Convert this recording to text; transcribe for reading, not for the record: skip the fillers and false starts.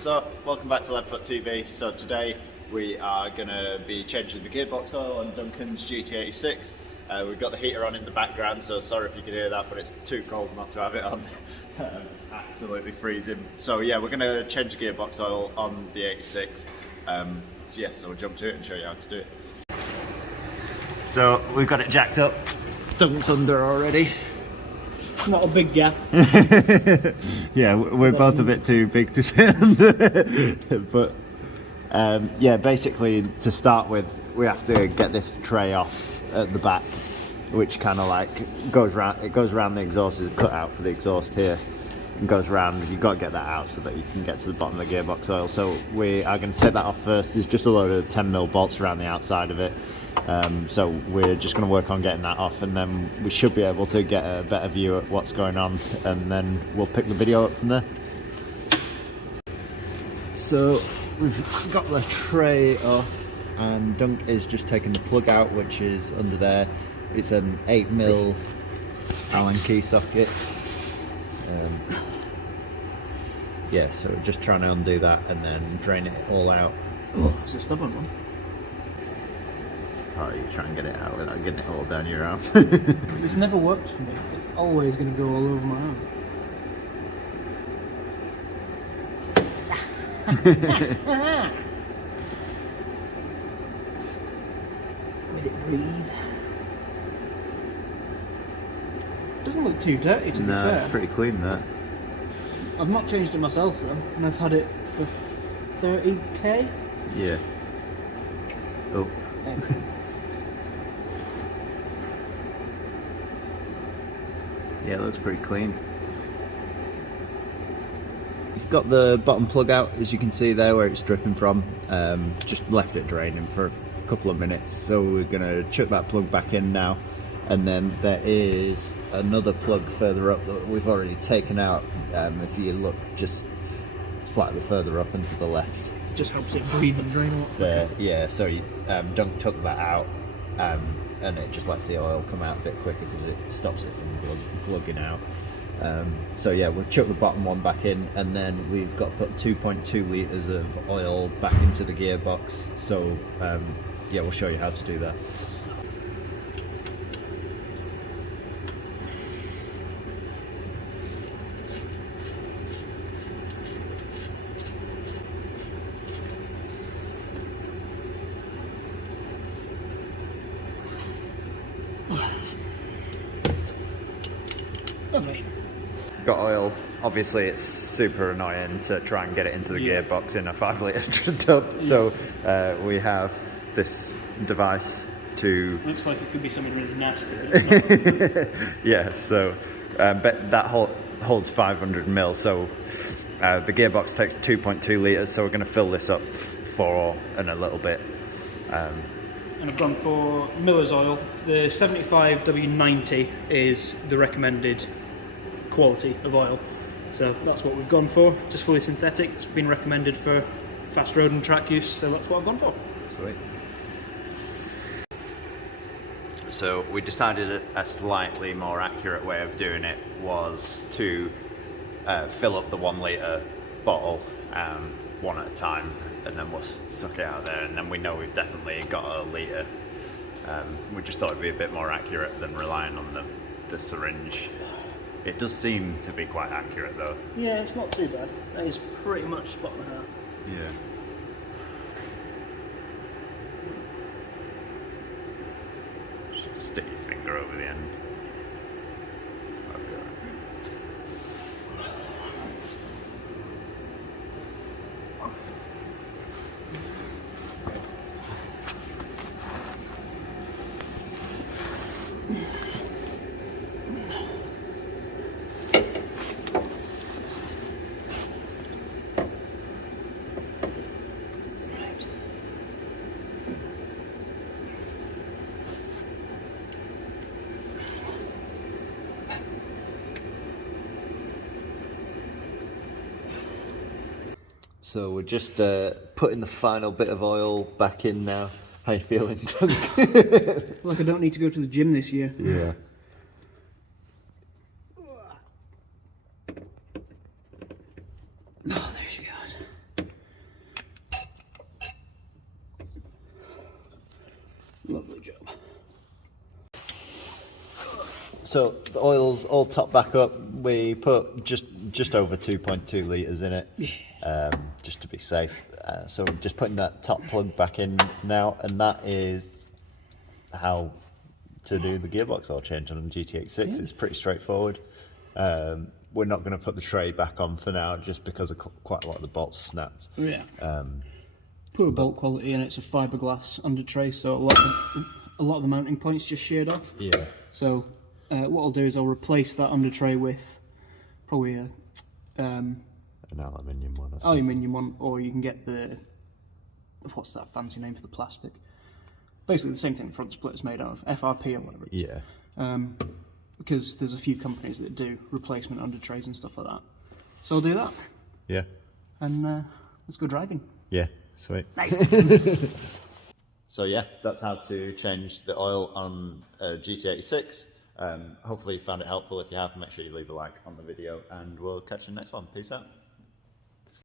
So, welcome back to LeadFoot TV. So today we are going to be changing the gearbox oil on Duncans GT86. We've got the heater on in the background, so sorry if you can hear that, but it's too cold not to have it on. It's absolutely freezing. So yeah, we're going to change the gearbox oil on the 86. So we'll jump to it and show you how to do it. So we've got it jacked up. Dunk's under already. Not a big gap. Yeah, we're both a bit too big to fit. But yeah, basically to start with, we have to get this tray off at the back, which kind of like goes round. It goes around the exhaust. There's a cut out for the exhaust here, and goes around. You've got to get that out so that you can get to the bottom of the gearbox oil. So we are going to take that off first. There's just a load of 10mm bolts around the outside of it. So we're just going to work on getting that off, and then we should be able to get a better view at what's going on, and then we'll pick the video up from there. So we've got the tray off, and Dunk is just taking the plug out, which is under there. It's an 8mm Allen key socket. Yeah, so we're just trying to undo that and then drain it all out. Oh, it's a stubborn one. Oh, you try and get it out without getting it all down your arm. It's never worked for me. It's always going to go all over my arm. Let it breathe. Doesn't look too dirty, to be fair. No, it's pretty clean, that. I've not changed it myself though, and I've had it for 30k. Yeah. Oh. Yeah, it looks pretty clean. You've got the bottom plug out, as you can see there where it's dripping from. Just left it draining for a couple of minutes, so we're going to chuck that plug back in now. And then there is another plug further up that we've already taken out. If you look just slightly further up and to the left. It just helps it breathe and drain a lot. There, yeah, so you, Dunk took that out. And it just lets the oil come out a bit quicker because it stops it from plugging out. So yeah, we'll chuck the bottom one back in, and then we've got to put 2.2 litres of oil back into the gearbox. So yeah, we'll show you how to do that. Lovely. Got oil. Obviously it's super annoying to try and get it into the gearbox in a 5 litre tub. So we have this device to... Looks like it could be something really nasty. Yeah, so but that holds 500ml, so the gearbox takes 2.2 litres, so we're going to fill this up for in a little bit. And I've gone for Miller's oil. The 75W90 is the recommended quality of oil, so that's what we've gone for. Just fully synthetic. It's been recommended for fast road and track use, so that's what I've gone for. Sweet. So we decided a slightly more accurate way of doing it was to fill up the 1 litre bottle one at a time, and then we'll suck it out there, and then we know we've definitely got a litre. We just thought it'd be a bit more accurate than relying on the syringe. It does seem to be quite accurate though. Yeah, it's not too bad. That is pretty much spot and a half. Yeah. Just stick your finger over the end. That'll be all right. So we're just putting the final bit of oil back in now. How you feeling, Dunk? Like I don't need to go to the gym this year. Yeah. Oh, there she goes. So the oil's all topped back up. We put just over 2.2 litres in it, just to be safe. So we're just putting that top plug back in now, and that is how to do the gearbox oil change on a GT86. It's pretty straightforward. We're not going to put the tray back on for now, just because of quite a lot of the bolts snapped. Yeah. Poor bolt quality, and it's a fiberglass under tray, so a lot of the mounting points just sheared off. Yeah. So what I'll do is I'll replace that under tray with probably an aluminium one. Aluminium one, or you can get the, what's that fancy name for the plastic? Basically the same thing the front split is made out of, FRP or whatever it is. Yeah. Because there's a few companies that do replacement under trays and stuff like that. So I'll do that. Yeah. And let's go driving. Yeah, sweet. Nice. So yeah, that's how to change the oil on a GT86. Hopefully you found it helpful. If you have, make sure you leave a like on the video, and we'll catch you in the next one. Peace out.